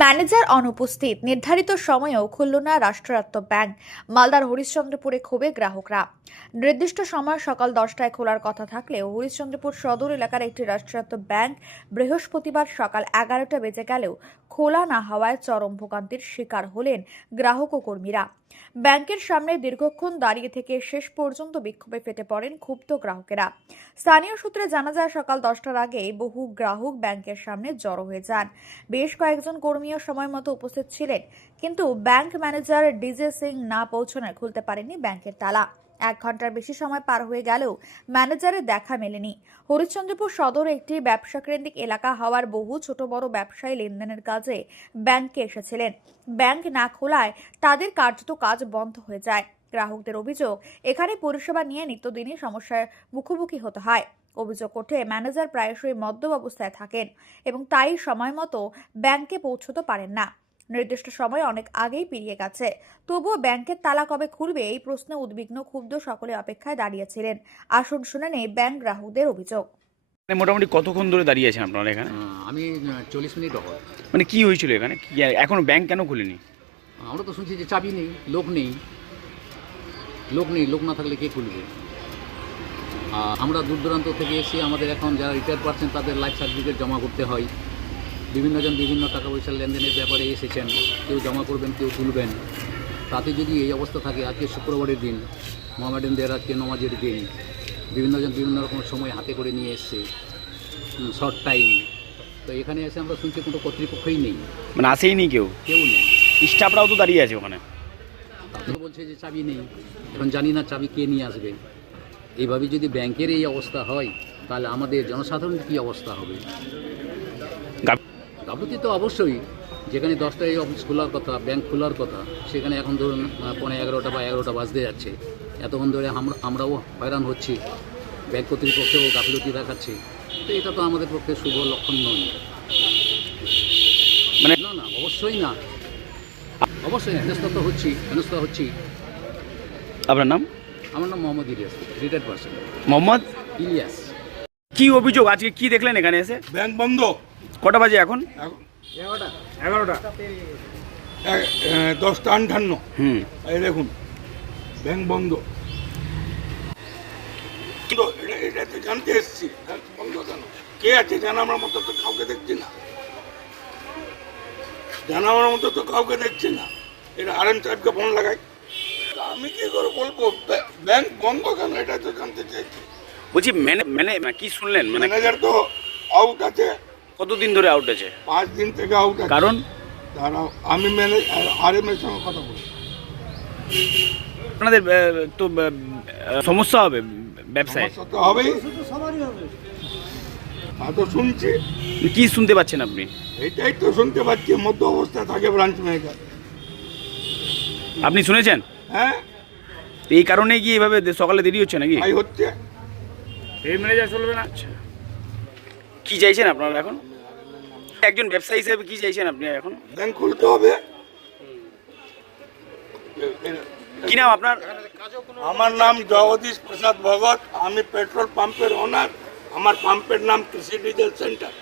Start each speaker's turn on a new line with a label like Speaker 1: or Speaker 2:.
Speaker 1: Manager অনুপস্থিত। নির্ধারিত সময়েও খুলল না রাষ্ট্রায়ত্ত ব্যাংক। মালদার হরিশ্চন্দ্রপুরে ক্ষোভে গ্রাহকরা। নির্দিষ্ট সময় সকাল দশটায় খোলার কথা থাকলেও হরিশ্চন্দ্রপুর সদর এলাকার একটি রাষ্ট্রায়ত্ত ব্যাংক বৃহস্পতিবার সকাল এগারোটা বেজে গেলেও খোলা না হওয়ায় চরম ভোগান্তির শিকার হলেন গ্রাহক ও কর্মীরা। ব্যাংকের সামনে দীর্ঘক্ষণ দাঁড়িয়ে থেকে শেষ পর্যন্ত বিক্ষোভে ফেটে পড়েন ক্ষুব্ধ গ্রাহকেরা। স্থানীয় সূত্রে জানা যায়, সকাল দশটার আগে বহু গ্রাহক ব্যাংকের সামনে জড়ো হয়ে যান। বেশ কয়েকজন কর্মীও সময় মতো উপস্থিত ছিলেন, কিন্তু ব্যাংক ম্যানেজার ডিজে সিং না পৌঁছানোয় খুলতে পারেনি ব্যাংকের তালা। এক ঘণ্টার বেশি সময় পার হয়ে গেলেও ম্যানেজারের দেখা মেলেনি। হরিশ্চন্দ্রপুর সদর একটি ব্যবসা কেন্দ্রিক এলাকা হওয়ার বহু ছোট বড় ব্যবসায়ী লেনদেনের কাজে ব্যাংকে এসেছিলেন। ব্যাংক না খোলায় তাদের কার্যত কাজ বন্ধ হয়ে যায়। গ্রাহকদের অভিযোগ, এখানে পরিষেবা নিয়ে নিত্যদিনই সমস্যার মুখোমুখি হতে হয়। অভিযোগ ওঠে ম্যানেজার প্রায়শই মদ্যপ অবস্থায় থাকেন এবং তাই সময় মতো ব্যাংকে পৌঁছতে পারেন না। নির্দিষ্ট সময় অনেক আগেই পেরিয়ে গেছে। তবুও ব্যাংকের তালা কবে খুলবে এই প্রশ্নে উদ্বিগ্ন ক্ষুব্ধ সকলে অপেক্ষায় দাঁড়িয়েছিলেন। আসুন শুনে নেই ব্যাংক গ্রাহকদের অভিযোগ।
Speaker 2: মানে মোটামুটি কতক্ষণ ধরে দাঁড়িয়ে আছেন আপনারা এখানে?
Speaker 3: আমি চল্লিশ মিনিট হবে
Speaker 2: মানে কি হয়েছিল এখানে? কি এখনও ব্যাংক কেন খুলেনি?
Speaker 3: আমরা তো শুনছি যে চাবি নেই লোক নেই। লোক নেই লোক না থাকলে কে খুলবে? আমরা দূর দূরান্ত থেকে এসে আমাদের এখন যারা রিটায়ার পাচ্ছেন তাদের লাইফ সার্টিফিকেট জমা করতে হয়। বিভিন্নজন বিভিন্ন টাকা পয়সার লেনদেনের ব্যাপারে এসেছেন। কেউ জমা করবেন কেউ তুলবেন। তাতে যদি এই অবস্থা থাকে আজকে শুক্রবারের দিন মোহামেডানদের আজকে নমাজের দিন বিভিন্নজন বিভিন্ন রকম সময় হাতে করে নিয়ে এসছে। শর্ট টাইম তো এখানে এসে আমরা শুনছি কোনো কর্তৃপক্ষই নেই।
Speaker 2: মানে আসেইনি কেউ?
Speaker 3: কেউ নেই।
Speaker 2: স্টাফরাও তো দাঁড়িয়ে আছে ওখানে।
Speaker 3: বলছে যে চাবি নেই। এখন জানি না চাবি কে নিয়ে আসবে। এইভাবে যদি ব্যাংকের এই অবস্থা হয় তাহলে আমাদের জনসাধারণের কী অবস্থা হবে?
Speaker 2: গা-
Speaker 3: গাফলতি তো অবশ্যই যেখানে দশটায় অফিস খোলার কথা ব্যাংক খোলার কথা সেখানে এখন ধরুন আহ, পৌনে এগারোটা বা এগারোটা বাজতে যাচ্ছে। এতক্ষণ ধরে আমরা আমরাও হয়রান হচ্ছি ব্যাংক কর্তৃপক্ষেও গাফিলতি দেখাচ্ছে। তো এটা তো আমাদের পক্ষে শুভ লক্ষণ নয়।
Speaker 2: মানে
Speaker 3: না না অবশ্যই না। অবশ্যই হেনস্থা তো হচ্ছি হেনস্থা হচ্ছি।
Speaker 2: আপনার নাম?
Speaker 3: আমার নাম মোহাম্মদ ইলিয়াস রিটায়ার্ড পার্সন
Speaker 2: মোহাম্মদ?
Speaker 3: ইলিয়াস।
Speaker 2: কি অভিযোগ? আজকে কি দেখলেন এখানে এসে?
Speaker 4: ব্যাংক বন্ধ।
Speaker 2: কটা বাজে এখন?
Speaker 4: এগারোটা। এ- এ, দশটা আটান্ন।
Speaker 2: হুম।
Speaker 4: এই দেখুন ব্যাংক বন্ধ। এটা এটা তো জানতে এসছি। বন্ধ কেন? কে আছে? জানাবার মতো তো কাউকে দেখছি না। জানাবার মতো তো কাউকে দেখছি না। এটা আর এম সাহেবকে ফোন লাগাই। তা আমি কি করে বলব? ব্যাংক- বন্ধ কেন? এটা তো জানতে চাইছি
Speaker 2: বলছি ম্যানে মানে কি শুনলেন? মানে
Speaker 4: ম্যানেজার তো আউট আছে।
Speaker 2: কতদিন ধরে আউট আছে?
Speaker 4: পাঁচ দিন থেকে আউট আছে।
Speaker 2: কারণ?
Speaker 4: দাঁড়াও আমি ম্যানেজ আর এম এর সঙ্গে কথা বলি
Speaker 2: আপনাদের তো সমস্যা হবে ব্যবসায়?
Speaker 4: সমস্যা তো হবেই। তা তো শুনছি।
Speaker 2: কি শুনতে পাচ্ছেন আপনি?
Speaker 4: এটাই তো শুনতে পাচ্ছি। মধ্য অবস্থা থাকে ব্রাঞ্চ ম্যানেজার
Speaker 2: আপনি শুনেছেন?
Speaker 4: হ্যাঁ?
Speaker 2: এই কারণে কি এভাবে সকালে দেরি হচ্ছে নাকি?
Speaker 4: তাই হচ্ছে।
Speaker 2: এই ম্যানেজার চলবে না? আচ্ছা। কি চাইছেন আপনারা এখন? একজন ব্যবসায়ী হিসেবে কি চাইছেন আপনি এখন?
Speaker 4: ব্যাংক খুলতে হবে।
Speaker 2: কি নাম আপনার?
Speaker 4: আমার নাম জগদীশ প্রসাদ ভগত। আমি পেট্রোল পাম্পের ওনার আমার পাম্পের নাম কৃষি ডিজেল সেন্টার।